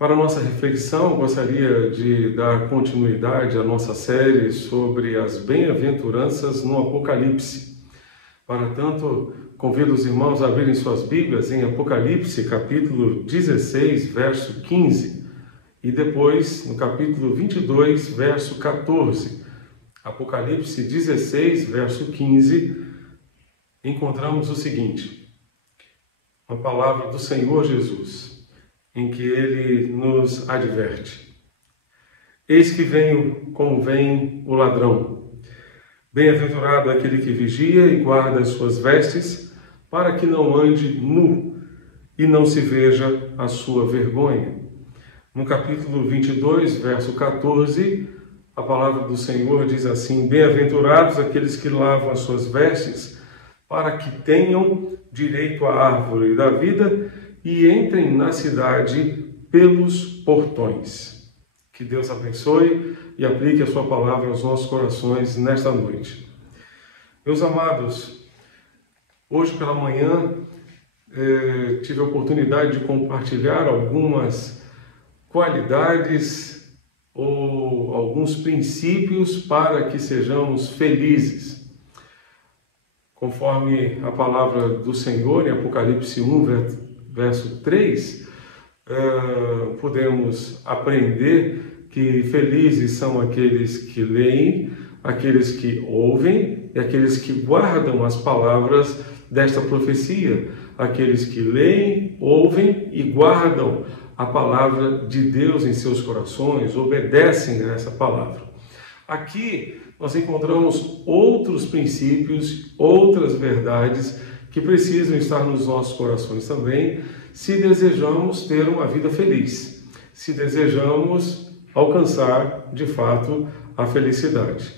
Para a nossa reflexão, gostaria de dar continuidade à nossa série sobre as bem-aventuranças no Apocalipse. Para tanto, convido os irmãos a abrirem suas Bíblias em Apocalipse, capítulo 16, verso 15, e depois no capítulo 22, verso 14. Apocalipse 16, verso 15, encontramos o seguinte: a palavra do Senhor Jesus, em que ele nos adverte. Eis que venho como vem o ladrão. Bem-aventurado aquele que vigia e guarda as suas vestes, para que não ande nu e não se veja a sua vergonha. No capítulo 22, verso 14, a palavra do Senhor diz assim: Bem-aventurados aqueles que lavam as suas vestes, para que tenham direito à árvore da vida e entrem na cidade pelos portões. Que Deus abençoe e aplique a sua palavra aos nossos corações nesta noite. Meus amados, hoje pela manhã tive a oportunidade de compartilhar algumas qualidades ou alguns princípios para que sejamos felizes. Conforme a palavra do Senhor em Apocalipse 1, verso 3, podemos aprender que felizes são aqueles que leem, aqueles que ouvem e aqueles que guardam as palavras desta profecia. Aqueles que leem, ouvem e guardam a palavra de Deus em seus corações, obedecem a essa palavra. Aqui nós encontramos outros princípios, outras verdades que precisam estar nos nossos corações também, se desejamos ter uma vida feliz, se desejamos alcançar, de fato, a felicidade.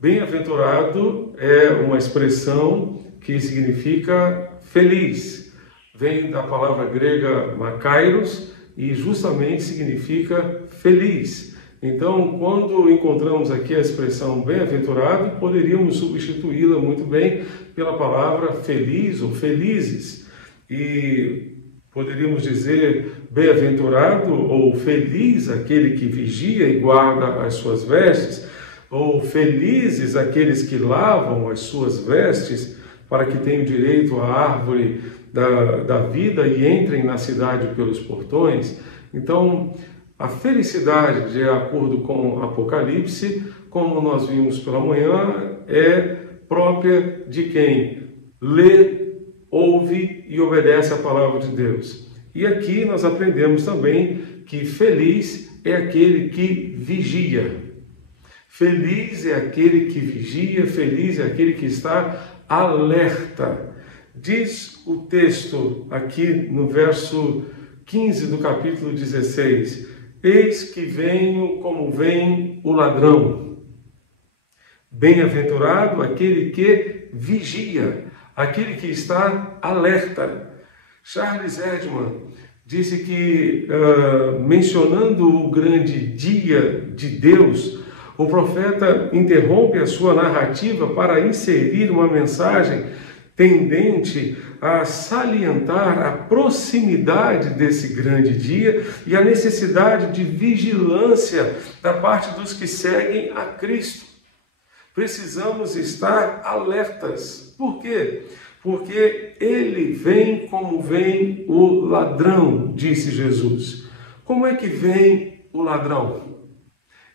Bem-aventurado é uma expressão que significa feliz. Vem da palavra grega makairos e justamente significa feliz. Então, quando encontramos aqui a expressão bem-aventurado, poderíamos substituí-la muito bem pela palavra feliz ou felizes. E poderíamos dizer bem-aventurado ou feliz aquele que vigia e guarda as suas vestes, ou felizes aqueles que lavam as suas vestes para que tenham direito à árvore da vida e entrem na cidade pelos portões. Então, a felicidade, de acordo com Apocalipse, como nós vimos pela manhã, é própria de quem lê, ouve e obedece a palavra de Deus. E aqui nós aprendemos também que feliz é aquele que vigia. Feliz é aquele que vigia, feliz é aquele que está alerta. Diz o texto aqui no verso 15 do capítulo 16: Eis que venho como vem o ladrão. Bem-aventurado aquele que vigia, aquele que está alerta. Charles Edmond disse que, mencionando o grande dia de Deus, o profeta interrompe a sua narrativa para inserir uma mensagem tendente a salientar a proximidade desse grande dia e a necessidade de vigilância da parte dos que seguem a Cristo. Precisamos estar alertas. Por quê? Porque ele vem como vem o ladrão, disse Jesus. Como é que vem o ladrão?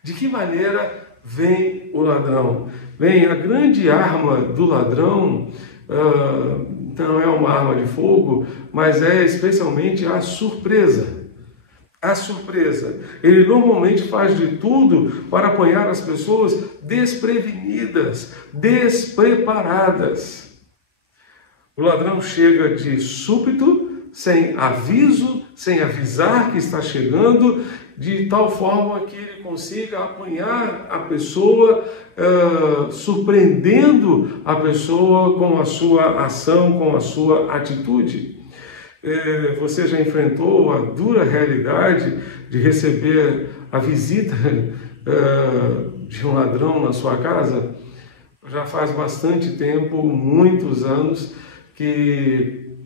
De que maneira vem o ladrão? Bem, a grande arma do ladrão não é uma arma de fogo, mas é especialmente a surpresa. A surpresa. Ele normalmente faz de tudo para apanhar as pessoas desprevenidas, despreparadas. O ladrão chega de súbito, sem aviso, sem avisar que está chegando, de tal forma que ele consiga apanhar a pessoa, surpreendendo a pessoa com a sua ação, com a sua atitude. Você já enfrentou a dura realidade de receber a visita de um ladrão na sua casa? Já faz bastante tempo, muitos anos, que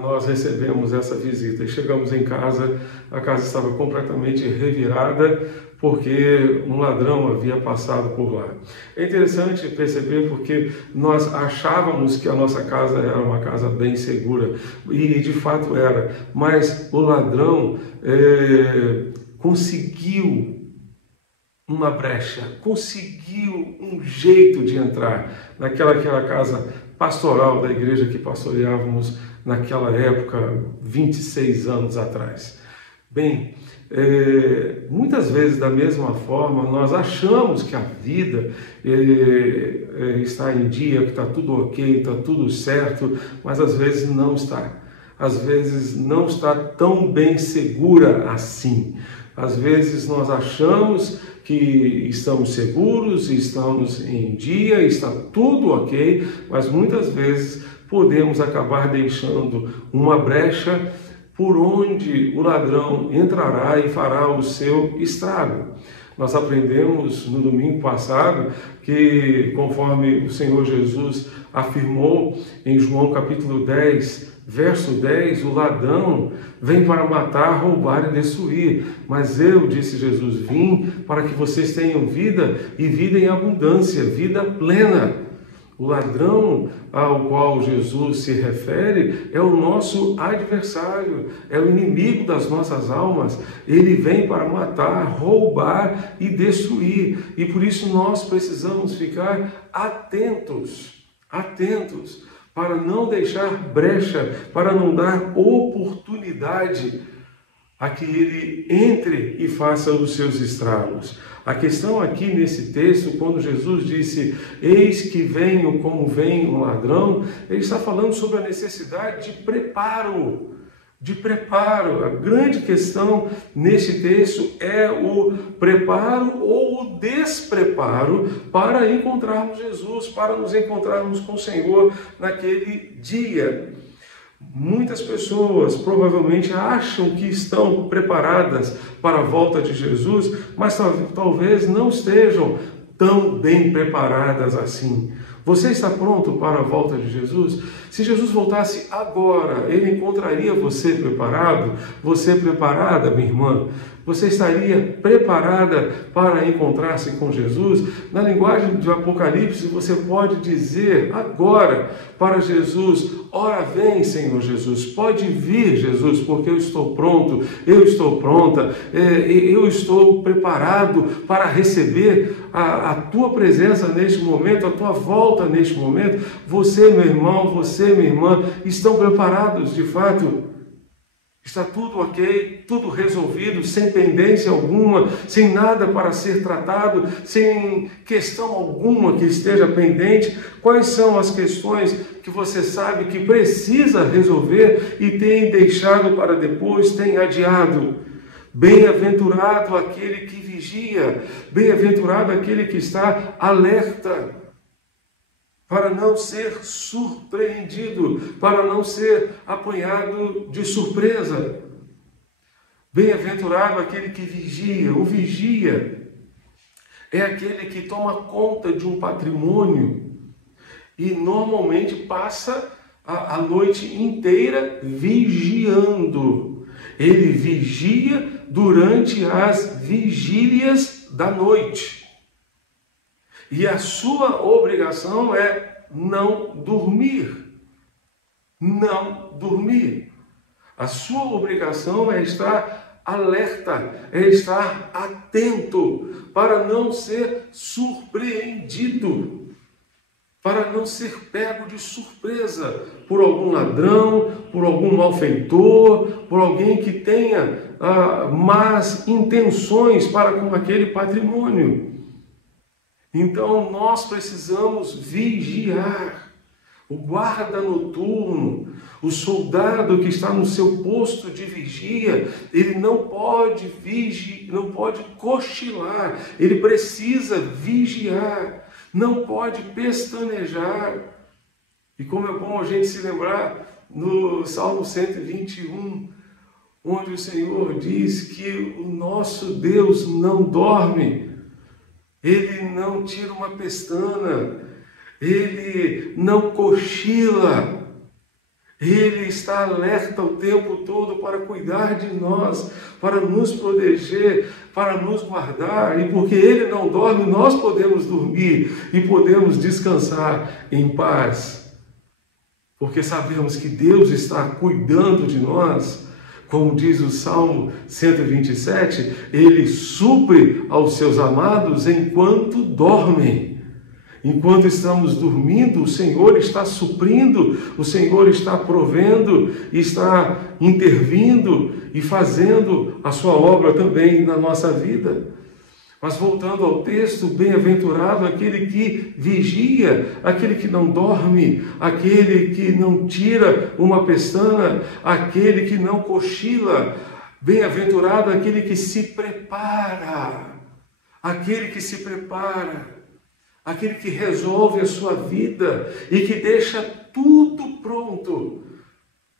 nós recebemos essa visita e chegamos em casa, a casa estava completamente revirada porque um ladrão havia passado por lá. É interessante perceber porque nós achávamos que a nossa casa era uma casa bem segura e de fato era, mas o ladrão conseguiu uma brecha, conseguiu um jeito de entrar naquela casa pastoral da igreja que pastoreávamos naquela época, 26 anos atrás. Bem, muitas vezes da mesma forma nós achamos que a vida está em dia, que está tudo ok, está tudo certo, mas às vezes não está. Às vezes não está tão bem segura assim. Às vezes nós achamos que estamos seguros, estamos em dia, está tudo ok, mas muitas vezes podemos acabar deixando uma brecha por onde o ladrão entrará e fará o seu estrago. Nós aprendemos no domingo passado que, conforme o Senhor Jesus afirmou em João capítulo 10, verso 10, o ladrão vem para matar, roubar e destruir. Mas eu, disse Jesus, vim para que vocês tenham vida e vida em abundância, vida plena. O ladrão ao qual Jesus se refere é o nosso adversário, é o inimigo das nossas almas. Ele vem para matar, roubar e destruir. E por isso nós precisamos ficar atentos para não deixar brecha, para não dar oportunidade a que ele entre e faça os seus estragos. A questão aqui nesse texto, quando Jesus disse, eis que venho como vem um ladrão, ele está falando sobre a necessidade de preparo. A grande questão nesse texto é o preparo ou o despreparo para encontrarmos Jesus, para nos encontrarmos com o Senhor naquele dia. Muitas pessoas provavelmente acham que estão preparadas para a volta de Jesus, mas talvez não estejam tão bem preparadas assim. Você está pronto para a volta de Jesus? Se Jesus voltasse agora, ele encontraria você preparado? Você preparada, minha irmã? Você estaria preparada para encontrar-se com Jesus? Na linguagem do Apocalipse, você pode dizer agora para Jesus, ora vem, Senhor Jesus, pode vir, Jesus, porque eu estou pronto, eu estou pronta, eu estou preparado para receber a tua presença neste momento, a tua volta neste momento. Você, meu irmão, você, minha irmã, estão preparados de fato? Está tudo ok, tudo resolvido, sem pendência alguma, sem nada para ser tratado, sem questão alguma que esteja pendente. Quais são as questões que você sabe que precisa resolver e tem deixado para depois, tem adiado? Bem-aventurado aquele que vigia, bem-aventurado aquele que está alerta, para não ser surpreendido, para não ser apanhado de surpresa. Bem-aventurado aquele que vigia. O vigia é aquele que toma conta de um patrimônio e normalmente passa a noite inteira vigiando. Ele vigia durante as vigílias da noite. E a sua obrigação é não dormir. Não dormir. A sua obrigação é estar alerta, é estar atento, para não ser surpreendido, para não ser pego de surpresa por algum ladrão, por algum malfeitor, por alguém que tenha más intenções para com aquele patrimônio. Então nós precisamos vigiar. O guarda noturno, o soldado que está no seu posto de vigia, ele não pode cochilar, ele precisa vigiar, não pode pestanejar. E como é bom a gente se lembrar no Salmo 121, onde o Senhor diz que o nosso Deus não dorme, ele não tira uma pestana, ele não cochila, Ele está alerta o tempo todo para cuidar de nós, para nos proteger, para nos guardar. E porque Ele não dorme, nós podemos dormir e podemos descansar em paz. Porque sabemos que Deus está cuidando de nós. Como diz o Salmo 127, Ele supre aos seus amados enquanto dormem. Enquanto estamos dormindo, o Senhor está suprindo, o Senhor está provendo, está intervindo e fazendo a sua obra também na nossa vida. Mas voltando ao texto, bem-aventurado aquele que vigia, aquele que não dorme, aquele que não tira uma pestana, aquele que não cochila. Bem-aventurado aquele que se prepara, aquele que se prepara. Aquele que resolve a sua vida e que deixa tudo pronto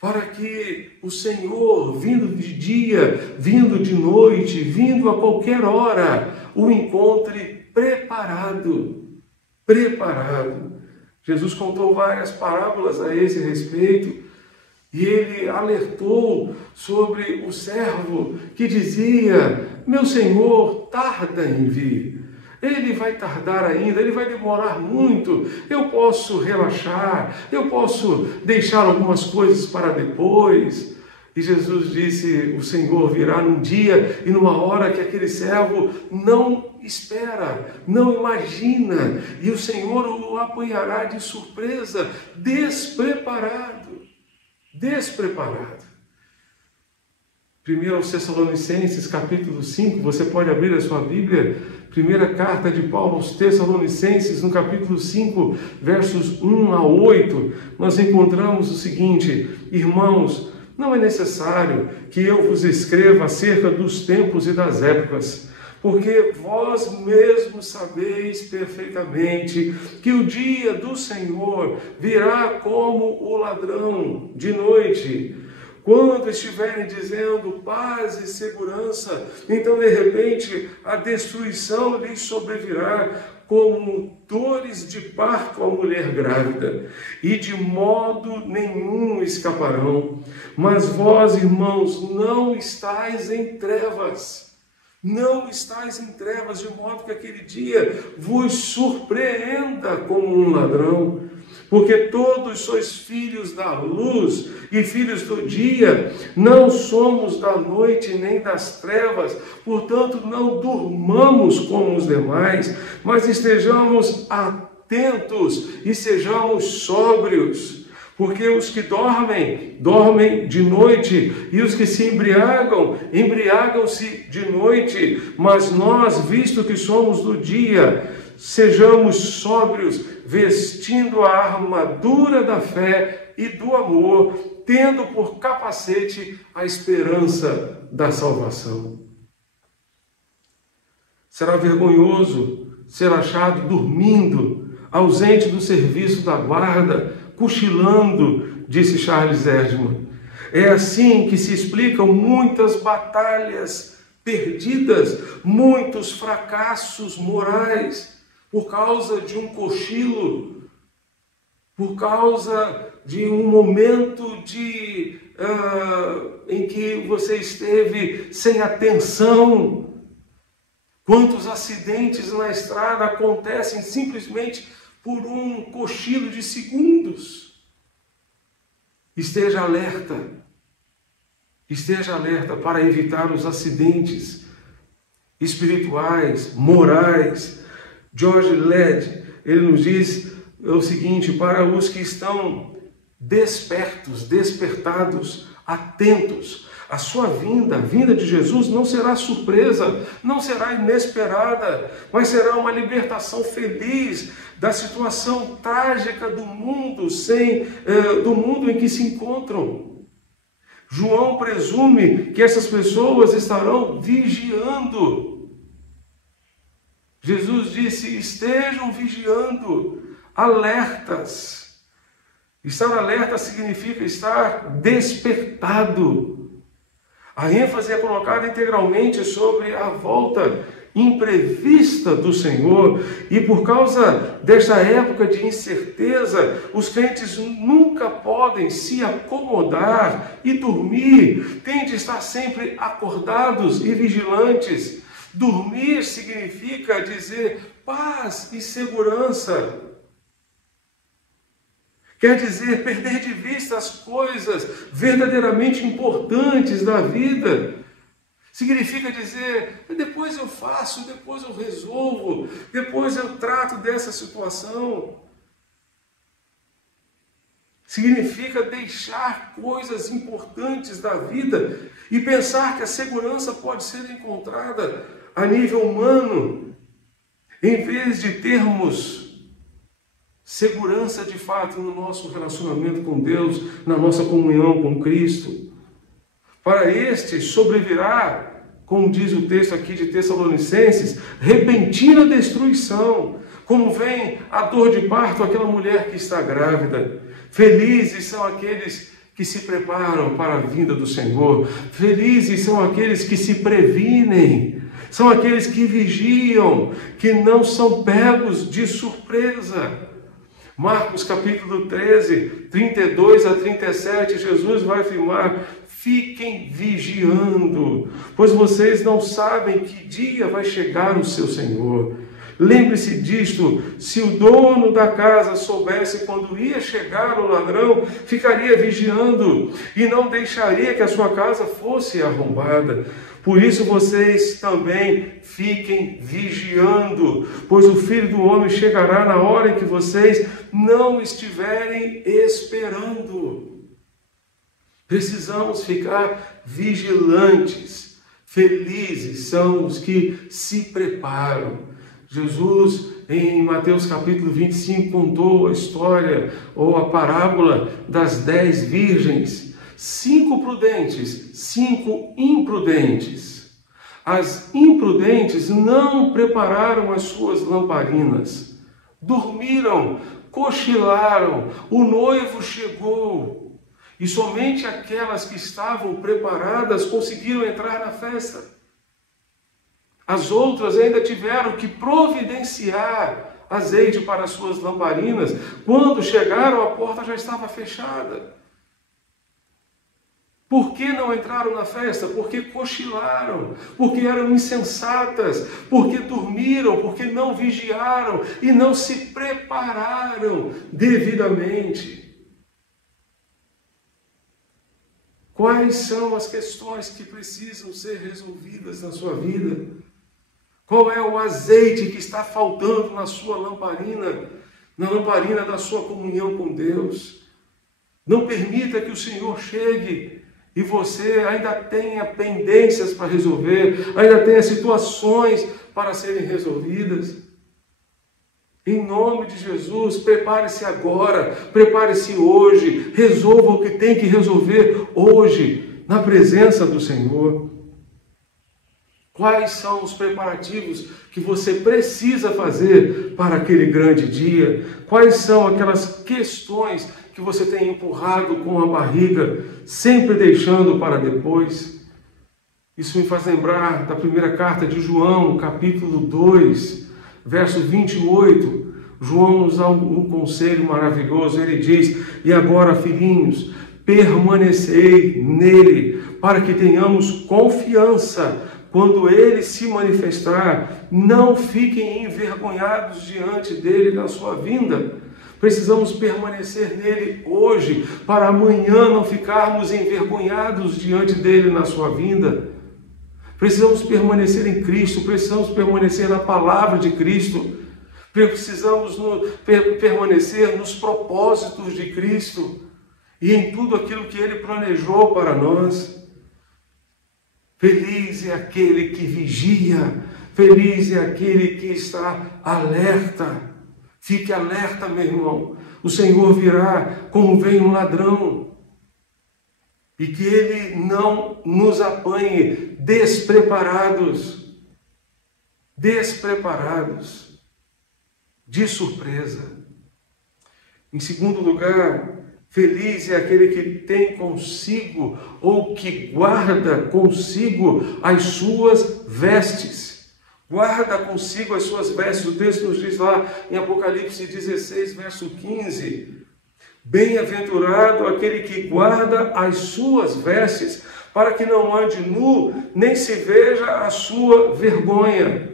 para que o Senhor, vindo de dia, vindo de noite, vindo a qualquer hora, o encontre preparado. Preparado. Jesus contou várias parábolas a esse respeito e ele alertou sobre o servo que dizia: meu Senhor tarda em vir. Ele vai tardar ainda, ele vai demorar muito, eu posso relaxar, eu posso deixar algumas coisas para depois. E Jesus disse, o Senhor virá num dia e numa hora que aquele servo não espera, não imagina, e o Senhor o apanhará de surpresa, despreparado. 1 Tessalonicenses, capítulo 5, você pode abrir a sua Bíblia, primeira carta de Paulo aos Tessalonicenses, no capítulo 5, versos 1 a 8, nós encontramos o seguinte: irmãos, não é necessário que eu vos escreva acerca dos tempos e das épocas, porque vós mesmos sabeis perfeitamente que o dia do Senhor virá como o ladrão de noite. Quando estiverem dizendo paz e segurança, então de repente a destruição lhes sobrevirá como dores de parto à mulher grávida, e de modo nenhum escaparão. Mas vós, irmãos, não estáis em trevas. Não estáis em trevas, de modo que aquele dia vos surpreenda como um ladrão. Porque todos sois filhos da luz e filhos do dia, não somos da noite nem das trevas, portanto não durmamos como os demais, mas estejamos atentos e sejamos sóbrios. Porque os que dormem, dormem de noite, e os que se embriagam, embriagam-se de noite. Mas nós, visto que somos do dia, sejamos sóbrios, vestindo a armadura da fé e do amor, tendo por capacete a esperança da salvação. Será vergonhoso ser achado dormindo, ausente do serviço da guarda, cochilando, disse Charles Erdmann. É assim que se explicam muitas batalhas perdidas, muitos fracassos morais, por causa de um cochilo, por causa de um momento em que você esteve sem atenção. Quantos acidentes na estrada acontecem simplesmente por um cochilo de segundos? Esteja alerta para evitar os acidentes espirituais, morais. George Led, ele nos diz o seguinte: para os que estão despertos, despertados, atentos, a sua vinda, a vinda de Jesus não será surpresa, não será inesperada, mas será uma libertação feliz da situação trágica do mundo, do mundo em que se encontram. João presume que essas pessoas estarão vigiando. Jesus disse: estejam vigiando, alertas. Estar alerta significa estar despertado. A ênfase é colocada integralmente sobre a volta imprevista do Senhor, e por causa desta época de incerteza, os crentes nunca podem se acomodar e dormir, têm de estar sempre acordados e vigilantes. Dormir significa dizer paz e segurança. Quer dizer, perder de vista as coisas verdadeiramente importantes da vida. Significa dizer, depois eu faço, depois eu resolvo, depois eu trato dessa situação. Significa deixar coisas importantes da vida e pensar que a segurança pode ser encontrada a nível humano, em vez de termos segurança de fato no nosso relacionamento com Deus, na nossa comunhão com Cristo. Para este sobrevirá, como diz o texto aqui de Tessalonicenses, repentina destruição, como vem a dor de parto àquela mulher que está grávida. Felizes são aqueles que se preparam para a vinda do Senhor. Felizes são aqueles que se previnem. São aqueles que vigiam, que não são pegos de surpresa. Marcos capítulo 13, 32 a 37, Jesus vai afirmar: fiquem vigiando, pois vocês não sabem que dia vai chegar o seu Senhor. Lembre-se disto: se o dono da casa soubesse quando ia chegar o ladrão, ficaria vigiando e não deixaria que a sua casa fosse arrombada. Por isso vocês também fiquem vigiando, pois o Filho do Homem chegará na hora em que vocês não estiverem esperando. Precisamos ficar vigilantes. Felizes são os que se preparam. Jesus, em Mateus capítulo 25, contou a história ou a parábola das 10 virgens. 5 prudentes, 5 imprudentes. As imprudentes não prepararam as suas lamparinas. Dormiram, cochilaram, o noivo chegou. E somente aquelas que estavam preparadas conseguiram entrar na festa. As outras ainda tiveram que providenciar azeite para as suas lamparinas. Quando chegaram, a porta já estava fechada. Por que não entraram na festa? Porque cochilaram, porque eram insensatas, porque dormiram, porque não vigiaram e não se prepararam devidamente. Quais são as questões que precisam ser resolvidas na sua vida? Qual é o azeite que está faltando na sua lamparina, na lamparina da sua comunhão com Deus? Não permita que o Senhor chegue e você ainda tenha pendências para resolver, ainda tenha situações para serem resolvidas. Em nome de Jesus, prepare-se agora, prepare-se hoje, resolva o que tem que resolver hoje, na presença do Senhor. Quais são os preparativos que você precisa fazer para aquele grande dia? Quais são aquelas questões que você tem empurrado com a barriga, sempre deixando para depois? Isso me faz lembrar da primeira carta de João, capítulo 2, verso 28. João nos dá um conselho maravilhoso. Ele diz: e agora, filhinhos, permanecei nele, para que tenhamos confiança quando ele se manifestar. Não fiquem envergonhados diante dele na sua vinda. Precisamos permanecer nele hoje, para amanhã não ficarmos envergonhados diante dele na sua vinda. Precisamos permanecer em Cristo, precisamos permanecer na palavra de Cristo, precisamos permanecer nos propósitos de Cristo e em tudo aquilo que ele planejou para nós. Feliz é aquele que vigia, feliz é aquele que está alerta. Fique alerta, meu irmão. O Senhor virá como vem um ladrão. E que ele não nos apanhe despreparados, de surpresa. Em segundo lugar, feliz é aquele que tem consigo ou que guarda consigo as suas vestes. Guarda consigo as suas vestes. O texto nos diz lá em Apocalipse 16, verso 15. Bem-aventurado aquele que guarda as suas vestes, para que não ande nu, nem se veja a sua vergonha.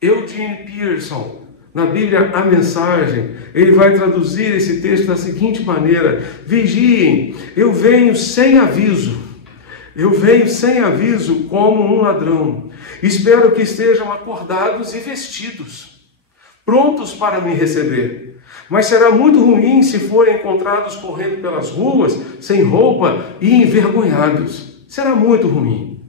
Eugene Peterson, na Bíblia A Mensagem, ele vai traduzir esse texto da seguinte maneira: vigiem, eu venho sem aviso. Eu venho sem aviso como um ladrão. Espero que estejam acordados e vestidos, prontos para me receber. Mas será muito ruim se forem encontrados correndo pelas ruas, sem roupa e envergonhados. Será muito ruim.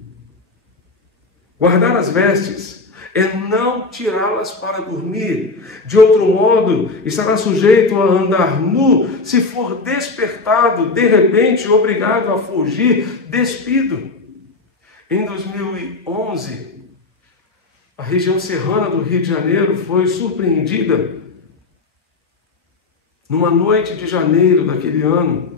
Guardar as vestes é não tirá-las para dormir. De outro modo, estará sujeito a andar nu se for despertado, de repente, obrigado a fugir, despido. Em 2011, a região serrana do Rio de Janeiro foi surpreendida numa noite de janeiro daquele ano,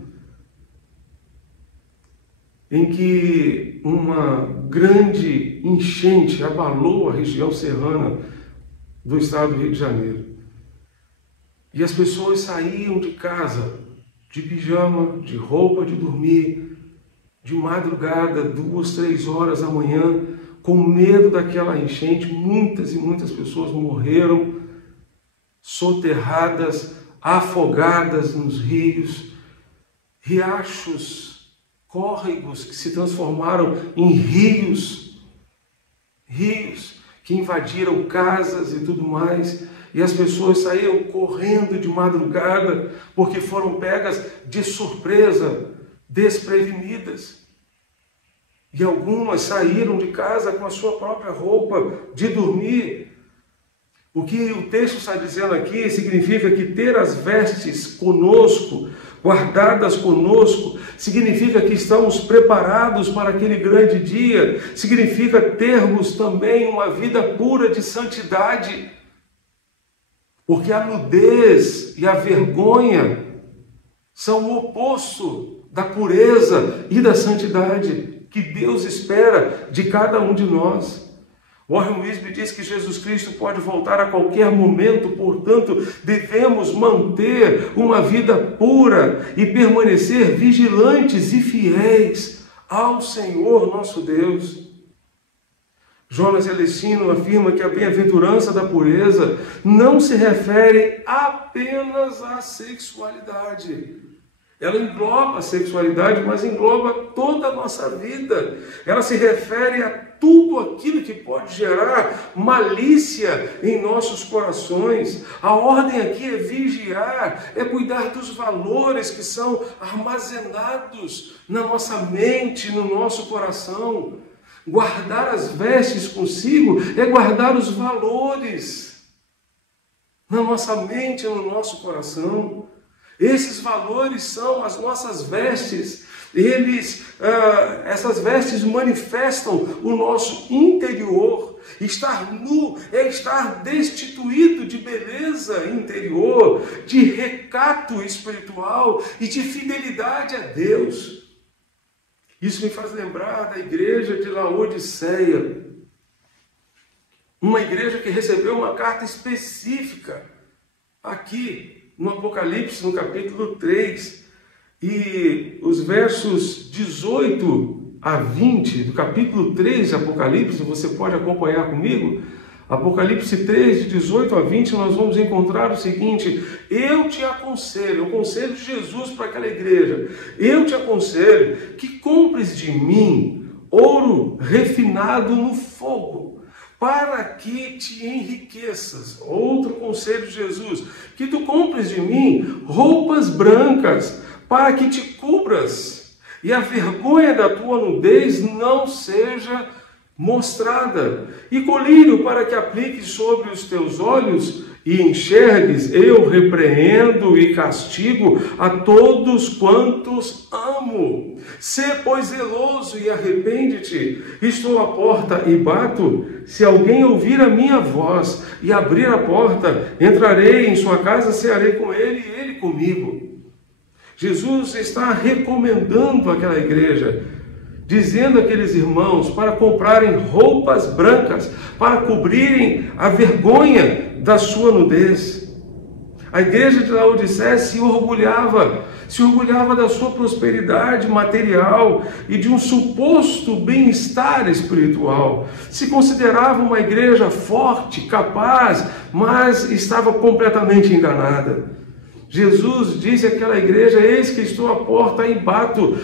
em que uma grande enchente abalou a região serrana do estado do Rio de Janeiro. E as pessoas saíam de casa, de pijama, de roupa de dormir, de madrugada, 2, 3 horas da manhã, com medo daquela enchente. Muitas e muitas pessoas morreram, soterradas, afogadas nos rios, riachos, córregos que se transformaram em rios que invadiram casas e tudo mais, e as pessoas saíram correndo de madrugada porque foram pegas de surpresa, desprevenidas. E algumas saíram de casa com a sua própria roupa de dormir. O que o texto está dizendo aqui significa que ter as vestes conosco, guardadas conosco, significa que estamos preparados para aquele grande dia, significa termos também uma vida pura de santidade, porque a nudez e a vergonha são o oposto da pureza e da santidade que Deus espera de cada um de nós. Warren Wiersbe diz que Jesus Cristo pode voltar a qualquer momento, portanto, devemos manter uma vida pura e permanecer vigilantes e fiéis ao Senhor nosso Deus. Jonas Celestino afirma que a bem-aventurança da pureza não se refere apenas à sexualidade. Ela engloba a sexualidade, mas engloba toda a nossa vida. Ela se refere a tudo aquilo que pode gerar malícia em nossos corações. A ordem aqui é vigiar, é cuidar dos valores que são armazenados na nossa mente, no nosso coração. Guardar as vestes consigo é guardar os valores na nossa mente, no nosso coração. Esses valores são as nossas vestes. Essas vestes manifestam o nosso interior. Estar nu é estar destituído de beleza interior, de recato espiritual e de fidelidade a Deus. Isso me faz lembrar da igreja de Laodiceia, uma igreja que recebeu uma carta específica aqui no Apocalipse, no capítulo 3, e os versos 18 a 20 do capítulo 3 de Apocalipse, você pode acompanhar comigo. Apocalipse 3, de 18 a 20, nós vamos encontrar o seguinte: eu te aconselho, o conselho de Jesus para aquela igreja, eu te aconselho que compres de mim ouro refinado no fogo, para que te enriqueças. Outro conselho de Jesus: que tu compres de mim roupas brancas, para que te cubras, e a vergonha da tua nudez não seja mostrada, e colírio para que apliques sobre os teus olhos e enxergues. Eu repreendo e castigo a todos quantos amo. Sê, pois, zeloso e arrepende-te. Estou à porta e bato. Se alguém ouvir a minha voz e abrir a porta, entrarei em sua casa, cearei com ele e ele comigo. Jesus está recomendando àquela igreja dizendo àqueles irmãos para comprarem roupas brancas, para cobrirem a vergonha da sua nudez. A igreja de Laodiceia se orgulhava da sua prosperidade material e de um suposto bem-estar espiritual. Se considerava uma igreja forte, capaz, mas estava completamente enganada. Jesus disse àquela igreja: eis que estou à porta e bato.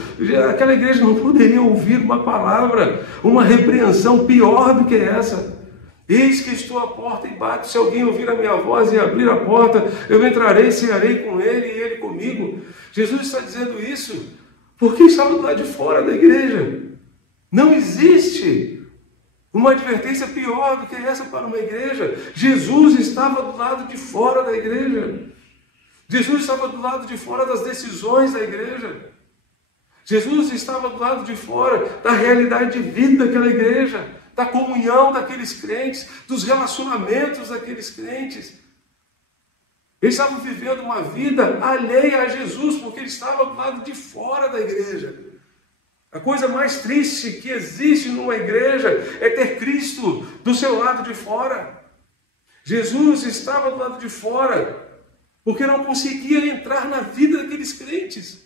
Aquela igreja não poderia ouvir uma palavra, uma repreensão pior do que essa. Eis que estou à porta e bato. Se alguém ouvir a minha voz e abrir a porta, eu entrarei, cearei com ele e ele comigo. Jesus está dizendo isso porque estava do lado de fora da igreja. Não existe uma advertência pior do que essa para uma igreja. Jesus estava do lado de fora da igreja. Jesus estava do lado de fora das decisões da igreja. Jesus estava do lado de fora da realidade de vida daquela igreja, da comunhão daqueles crentes, dos relacionamentos daqueles crentes. Eles estavam vivendo uma vida alheia a Jesus, porque ele estava do lado de fora da igreja. A coisa mais triste que existe numa igreja é ter Cristo do seu lado de fora. Jesus estava do lado de fora, porque não conseguia entrar na vida daqueles crentes,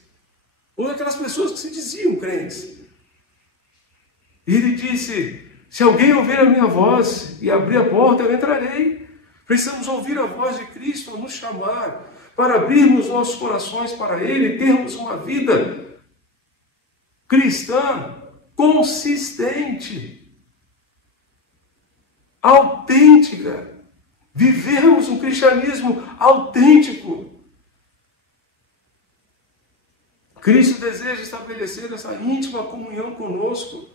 ou daquelas pessoas que se diziam crentes. E ele disse: se alguém ouvir a minha voz e abrir a porta, eu entrarei. Precisamos ouvir a voz de Cristo a nos chamar, para abrirmos nossos corações para Ele e termos uma vida cristã consistente, autêntica. Vivermos um cristianismo autêntico. Cristo deseja estabelecer essa íntima comunhão conosco.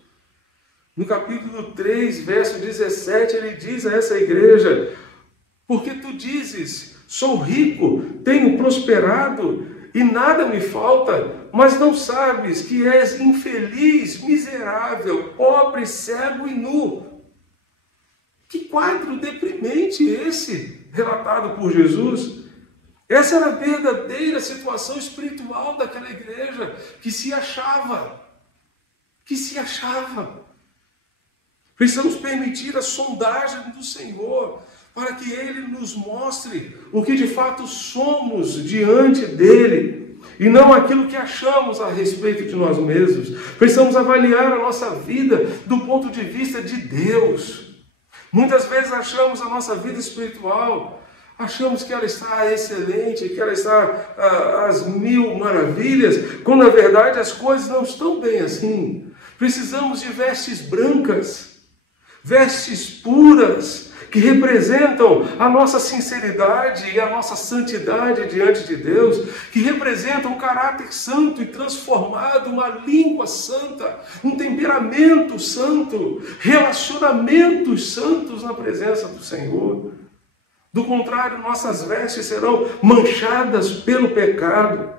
No capítulo 3, verso 17, ele diz a essa igreja: porque tu dizes, sou rico, tenho prosperado e nada me falta, mas não sabes que és infeliz, miserável, pobre, cego e nu. Que quadro deprimente esse, relatado por Jesus. Essa era a verdadeira situação espiritual daquela igreja, que se achava. Precisamos permitir a sondagem do Senhor, para que Ele nos mostre o que de fato somos diante dEle, e não aquilo que achamos a respeito de nós mesmos. Precisamos avaliar a nossa vida do ponto de vista de Deus. Muitas vezes achamos a nossa vida espiritual, achamos que ela está excelente, que ela está às mil maravilhas, quando na verdade as coisas não estão bem assim. Precisamos de vestes brancas, vestes puras, que representam a nossa sinceridade e a nossa santidade diante de Deus, que representam um caráter santo e transformado, uma língua santa, um temperamento santo, relacionamentos santos na presença do Senhor. Do contrário, nossas vestes serão manchadas pelo pecado.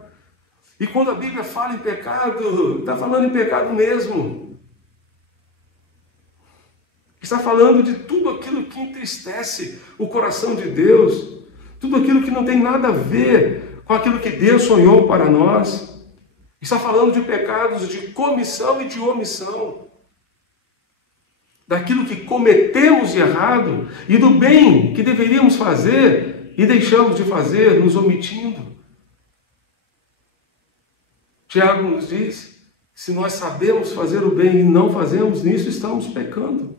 E quando a Bíblia fala em pecado, está falando em pecado mesmo. Está falando de tudo aquilo que entristece o coração de Deus, tudo aquilo que não tem nada a ver com aquilo que Deus sonhou para nós. Está falando de pecados de comissão e de omissão, daquilo que cometemos de errado e do bem que deveríamos fazer e deixamos de fazer, nos omitindo. Tiago nos diz que se nós sabemos fazer o bem e não fazemos, nisso estamos pecando.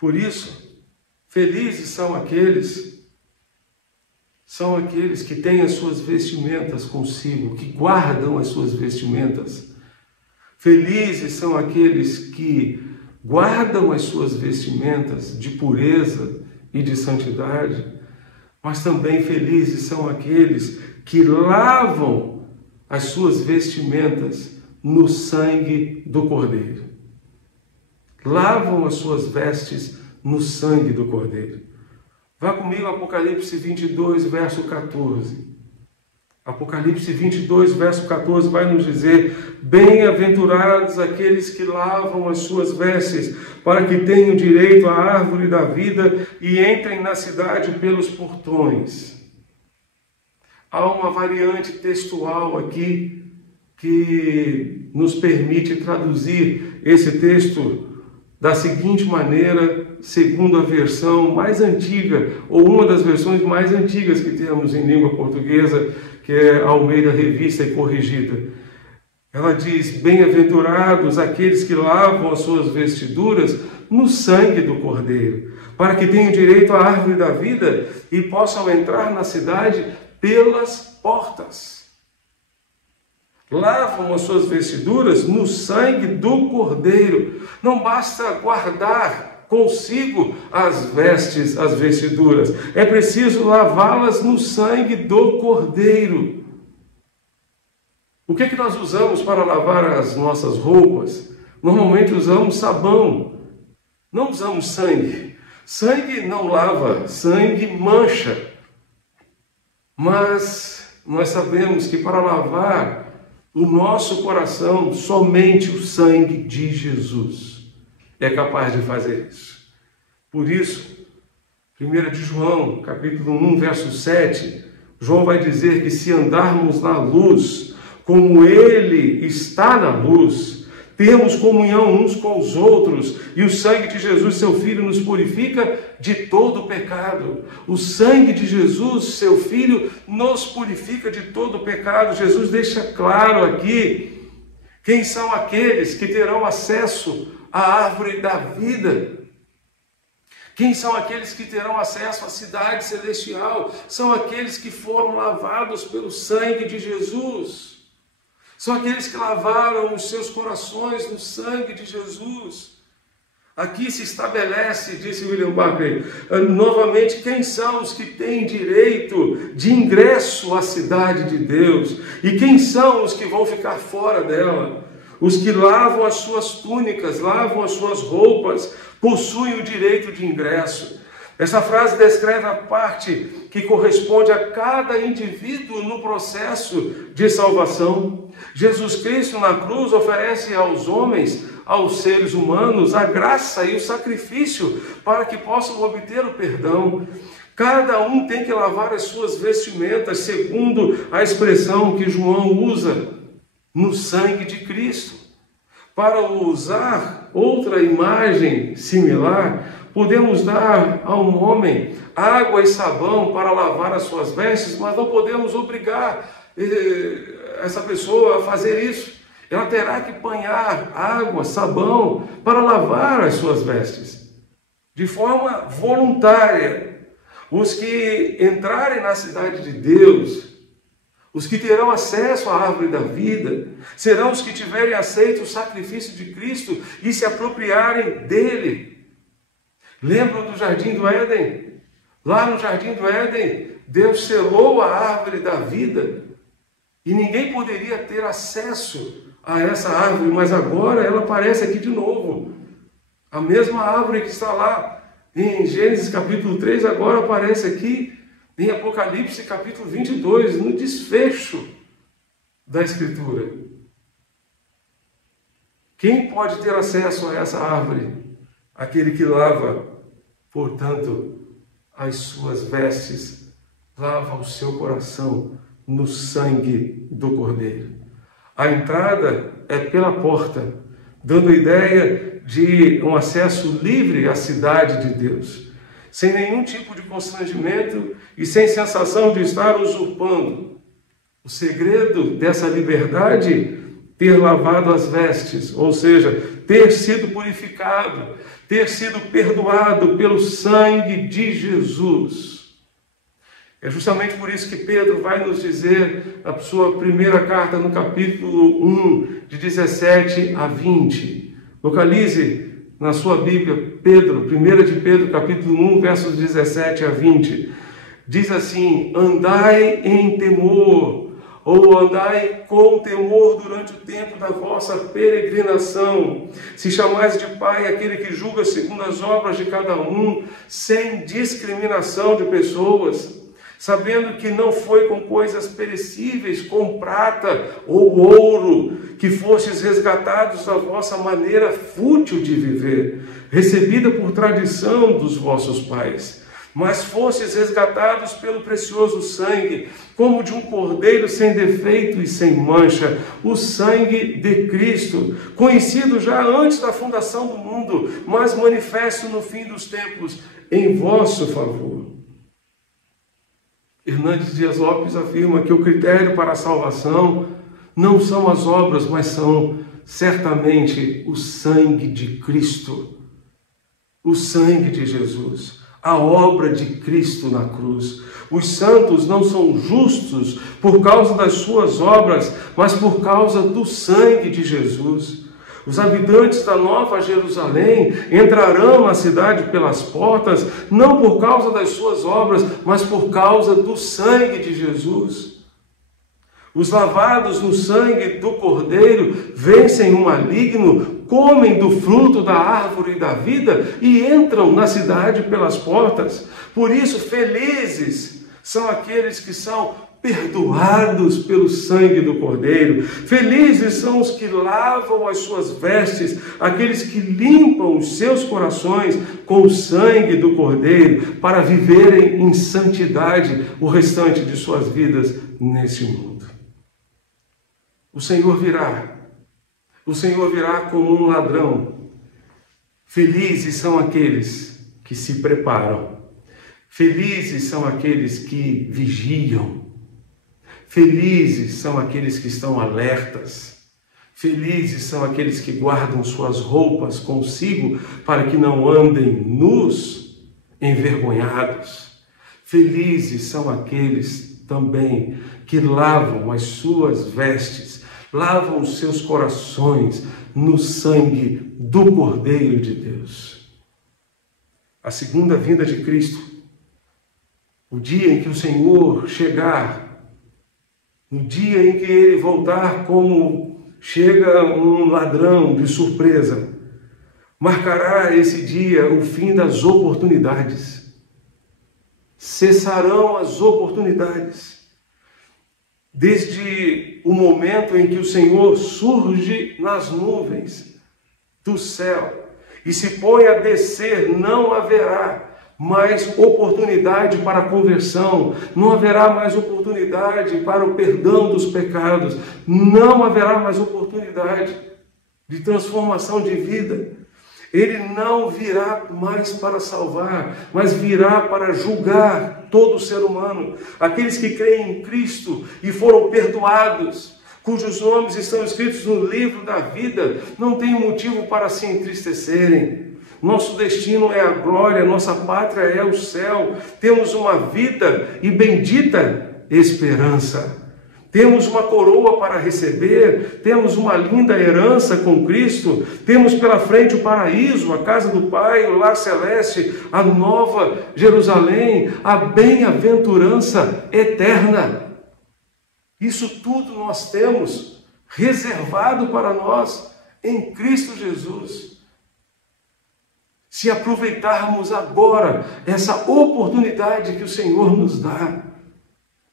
Por isso, felizes são aqueles que têm as suas vestimentas consigo, que guardam as suas vestimentas. Felizes são aqueles que guardam as suas vestimentas de pureza e de santidade, mas também felizes são aqueles que lavam as suas vestimentas no sangue do Cordeiro. Lavam as suas vestes no sangue do Cordeiro. Vá comigo a Apocalipse 22, verso 14. Apocalipse 22, verso 14 vai nos dizer: bem-aventurados aqueles que lavam as suas vestes, para que tenham direito à árvore da vida e entrem na cidade pelos portões. Há uma variante textual aqui que nos permite traduzir esse texto da seguinte maneira, segundo a versão mais antiga, ou uma das versões mais antigas que temos em língua portuguesa, que é a Almeida Revista e Corrigida. Ela diz: bem-aventurados aqueles que lavam as suas vestiduras no sangue do Cordeiro, para que tenham direito à árvore da vida e possam entrar na cidade pelas portas. Lavam as suas vestiduras no sangue do Cordeiro. Não basta guardar consigo as vestiduras. É preciso lavá-las no sangue do Cordeiro. O que é que nós usamos para lavar as nossas roupas? Normalmente usamos sabão. Não usamos sangue. Sangue não lava, sangue mancha. Mas nós sabemos que para lavar o nosso coração, somente o sangue de Jesus é capaz de fazer isso. Por isso, 1 de João, capítulo 1, verso 7, João vai dizer que se andarmos na luz, como Ele está na luz, temos comunhão uns com os outros, e o sangue de Jesus, seu Filho, nos purifica de todo pecado. O sangue de Jesus, seu Filho, nos purifica de todo pecado. Jesus deixa claro aqui quem são aqueles que terão acesso à árvore da vida. Quem são aqueles que terão acesso à cidade celestial? São aqueles que foram lavados pelo sangue de Jesus. São aqueles que lavaram os seus corações no sangue de Jesus. Aqui se estabelece, disse William Barclay, novamente, quem são os que têm direito de ingresso à cidade de Deus e quem são os que vão ficar fora dela. Os que lavam as suas túnicas, lavam as suas roupas, possuem o direito de ingresso. Essa frase descreve a parte que corresponde a cada indivíduo no processo de salvação. Jesus Cristo na cruz oferece aos homens, aos seres humanos, a graça e o sacrifício para que possam obter o perdão. Cada um tem que lavar as suas vestimentas, segundo a expressão que João usa, no sangue de Cristo. Para usar outra imagem similar, podemos dar a um homem água e sabão para lavar as suas vestes, mas não podemos obrigar essa pessoa a fazer isso. Ela terá que banhar água, sabão, para lavar as suas vestes, de forma voluntária. Os que entrarem na cidade de Deus, os que terão acesso à árvore da vida, serão os que tiverem aceito o sacrifício de Cristo e se apropriarem dele. Lembram do Jardim do Éden? Lá no Jardim do Éden, Deus selou a árvore da vida e ninguém poderia ter acesso a essa árvore, mas agora ela aparece aqui de novo. A mesma árvore que está lá em Gênesis capítulo 3, agora aparece aqui em Apocalipse capítulo 22, no desfecho da Escritura. Quem pode ter acesso a essa árvore? Aquele que lava, portanto, as suas vestes, lava o seu coração no sangue do Cordeiro. A entrada é pela porta, dando a ideia de um acesso livre à cidade de Deus, sem nenhum tipo de constrangimento e sem sensação de estar usurpando. O segredo dessa liberdade, ter lavado as vestes, ou seja, ter sido purificado, ter sido perdoado pelo sangue de Jesus. É justamente por isso que Pedro vai nos dizer, na sua primeira carta, no capítulo 1, de 17 a 20. Localize na sua Bíblia, Pedro, 1 de Pedro, capítulo 1, versos 17 a 20. Diz assim: andai em temor, ou andai com temor durante o tempo da vossa peregrinação. Se chamais de Pai aquele que julga segundo as obras de cada um, sem discriminação de pessoas, sabendo que não foi com coisas perecíveis, com prata ou ouro, que fostes resgatados da vossa maneira fútil de viver, recebida por tradição dos vossos pais, mas fostes resgatados pelo precioso sangue, como de um cordeiro sem defeito e sem mancha, o sangue de Cristo, conhecido já antes da fundação do mundo, mas manifesto no fim dos tempos, em vosso favor. Hernandes Dias Lopes afirma que o critério para a salvação não são as obras, mas são certamente o sangue de Cristo, o sangue de Jesus, a obra de Cristo na cruz. Os santos não são justos por causa das suas obras, mas por causa do sangue de Jesus. Os habitantes da Nova Jerusalém entrarão na cidade pelas portas, não por causa das suas obras, mas por causa do sangue de Jesus. Os lavados no sangue do Cordeiro vencem o maligno, comem do fruto da árvore da vida e entram na cidade pelas portas. Por isso, felizes são aqueles que são perdoados pelo sangue do Cordeiro. Felizes são os que lavam as suas vestes, aqueles que limpam os seus corações com o sangue do Cordeiro, para viverem em santidade o restante de suas vidas nesse mundo. O Senhor virá como um ladrão. Felizes são aqueles que se preparam. Felizes são aqueles que vigiam. Felizes são aqueles que estão alertas. Felizes são aqueles que guardam suas roupas consigo para que não andem nus, envergonhados. Felizes são aqueles também que lavam as suas vestes, lavam os seus corações no sangue do Cordeiro de Deus. A segunda vinda de Cristo, o dia em que o Senhor chegar, no dia em que Ele voltar como chega um ladrão de surpresa, marcará esse dia o fim das oportunidades. Cessarão as oportunidades. Desde o momento em que o Senhor surge nas nuvens do céu e se põe a descer, não haverá mais oportunidade para a conversão, não haverá mais oportunidade para o perdão dos pecados, não haverá mais oportunidade de transformação de vida. Ele não virá mais para salvar, mas virá para julgar todo o ser humano. Aqueles que creem em Cristo e foram perdoados, cujos nomes estão escritos no livro da vida, não têm motivo para se entristecerem. Nosso destino é a glória, nossa pátria é o céu. Temos uma vida e bendita esperança. Temos uma coroa para receber, temos uma linda herança com Cristo, temos pela frente o paraíso, a casa do Pai, o lar celeste, a nova Jerusalém, a bem-aventurança eterna. Isso tudo nós temos reservado para nós em Cristo Jesus. Se aproveitarmos agora essa oportunidade que o Senhor nos dá,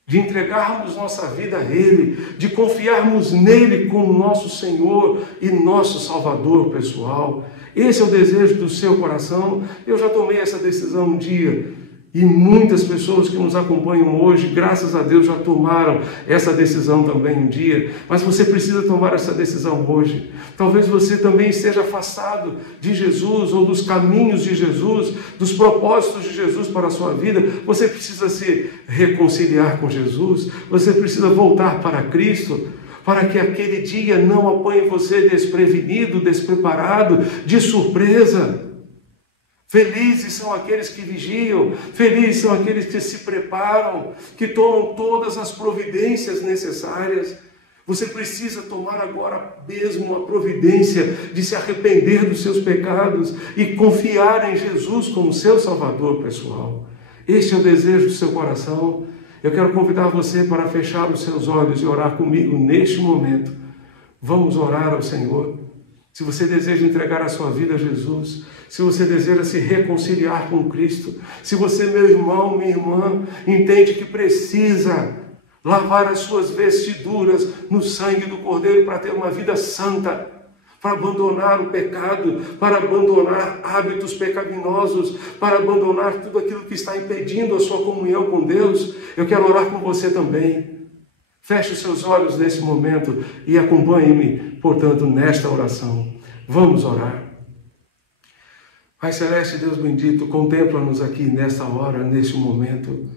de entregarmos nossa vida a Ele, de confiarmos nele como nosso Senhor e nosso Salvador pessoal. Esse é o desejo do seu coração. Eu já tomei essa decisão um dia, e muitas pessoas que nos acompanham hoje, graças a Deus, já tomaram essa decisão também um dia. Mas você precisa tomar essa decisão hoje. Talvez você também esteja afastado de Jesus ou dos caminhos de Jesus, dos propósitos de Jesus para a sua vida. Você precisa se reconciliar com Jesus. Você precisa voltar para Cristo, para que aquele dia não apanhe você desprevenido, despreparado, de surpresa. Felizes são aqueles que vigiam, felizes são aqueles que se preparam, que tomam todas as providências necessárias. Você precisa tomar agora mesmo uma providência de se arrepender dos seus pecados e confiar em Jesus como seu Salvador pessoal. Este é o desejo do seu coração. Eu quero convidar você para fechar os seus olhos e orar comigo neste momento. Vamos orar ao Senhor. Se você deseja entregar a sua vida a Jesus, se você deseja se reconciliar com Cristo, se você, meu irmão, minha irmã, entende que precisa lavar as suas vestiduras no sangue do Cordeiro para ter uma vida santa, para abandonar o pecado, para abandonar hábitos pecaminosos, para abandonar tudo aquilo que está impedindo a sua comunhão com Deus. Eu quero orar com você também. Feche os seus olhos nesse momento e acompanhe-me, portanto, nesta oração. Vamos orar. Pai Celeste, Deus bendito, contempla-nos aqui nesta hora, neste momento.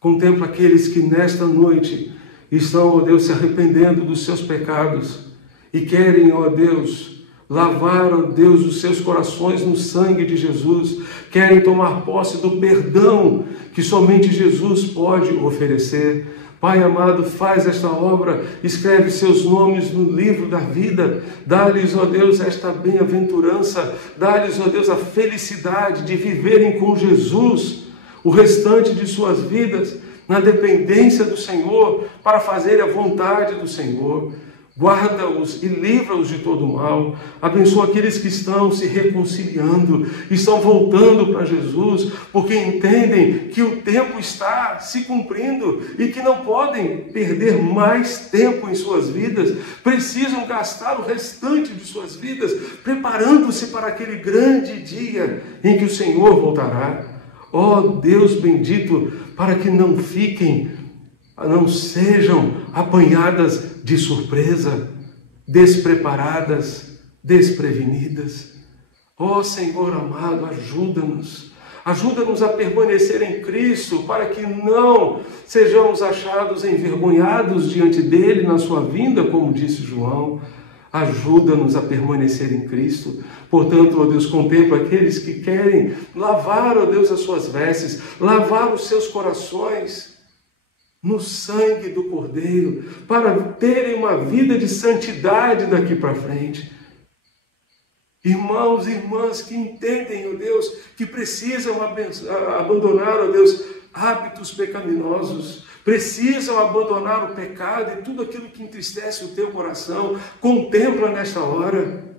Contempla aqueles que nesta noite estão, ó Deus, se arrependendo dos seus pecados e querem, ó Deus, lavar, ó Deus, os seus corações no sangue de Jesus, querem tomar posse do perdão que somente Jesus pode oferecer. Pai amado, faz esta obra, escreve seus nomes no livro da vida, dá-lhes, ó Deus, esta bem-aventurança, dá-lhes, ó Deus, a felicidade de viverem com Jesus o restante de suas vidas, na dependência do Senhor, para fazer a vontade do Senhor. Guarda-os e livra-os de todo mal. Abençoa aqueles que estão se reconciliando, estão voltando para Jesus, porque entendem que o tempo está se cumprindo e que não podem perder mais tempo em suas vidas. Precisam gastar o restante de suas vidas preparando-se para aquele grande dia em que o Senhor voltará. Ó Deus bendito, para que não sejam apanhadas de surpresa, despreparadas, desprevenidas. Ó Senhor amado, ajuda-nos a permanecer em Cristo, para que não sejamos achados envergonhados diante dele na sua vinda, como disse João. Ajuda-nos a permanecer em Cristo. Portanto, ó Deus, contempla aqueles que querem lavar, ó Deus, as suas vestes, lavar os seus corações no sangue do Cordeiro, para terem uma vida de santidade daqui para frente. Irmãos e irmãs que entendem, ó Deus, que precisam abandonar, ó Deus, hábitos pecaminosos, precisam abandonar o pecado e tudo aquilo que entristece o teu coração. Contempla nesta hora.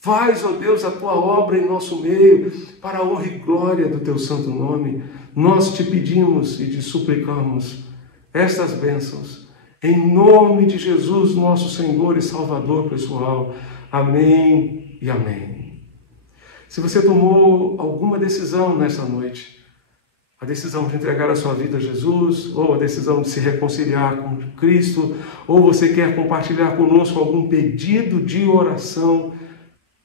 Faz, ó Deus, a tua obra em nosso meio, para a honra e glória do teu santo nome. Nós te pedimos e te suplicamos estas bênçãos, em nome de Jesus, nosso Senhor e Salvador pessoal. Amém e amém. Se você tomou alguma decisão nesta noite, a decisão de entregar a sua vida a Jesus, ou a decisão de se reconciliar com Cristo, ou você quer compartilhar conosco algum pedido de oração,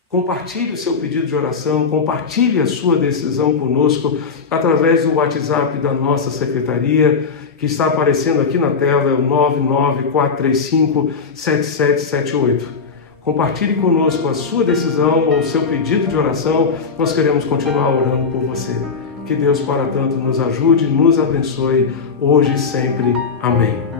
compartilhe o seu pedido de oração, compartilhe a sua decisão conosco através do WhatsApp da nossa secretaria, que está aparecendo aqui na tela, é o 994357778. Compartilhe conosco a sua decisão ou o seu pedido de oração. Nós queremos continuar orando por você. Que Deus, para tanto, nos ajude e nos abençoe hoje e sempre. Amém.